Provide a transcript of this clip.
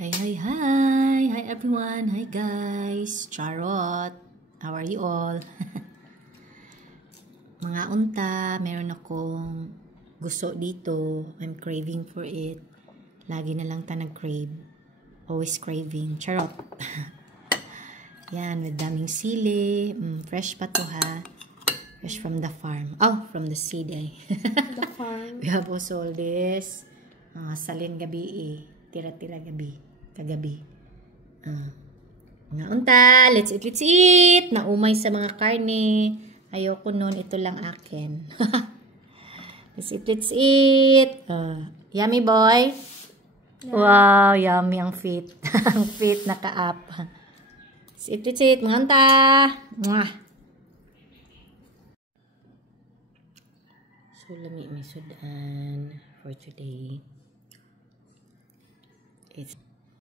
Hi everyone. Hi guys. Charot. How are you all? Mga unta, meron akong gusto dito. I'm craving for it. Lagi na lang ta nag-crave. Always craving. Charot. Yan, with daming sili. Fresh pa to ha. Fresh from the farm. Oh, from the seed eh. The farm. We have also all this. Salin gabi eh. Tira-tira gabi. Kagabi. Mga unta, let's eat. Naumay sa mga karne. Ayoko nun, ito lang akin. Let's eat. Yummy boy. Yeah. Wow, yummy ang feet. Ang feet naka-up. Let's eat. Mga unta. Mwah. So, lami may sudan for today. It's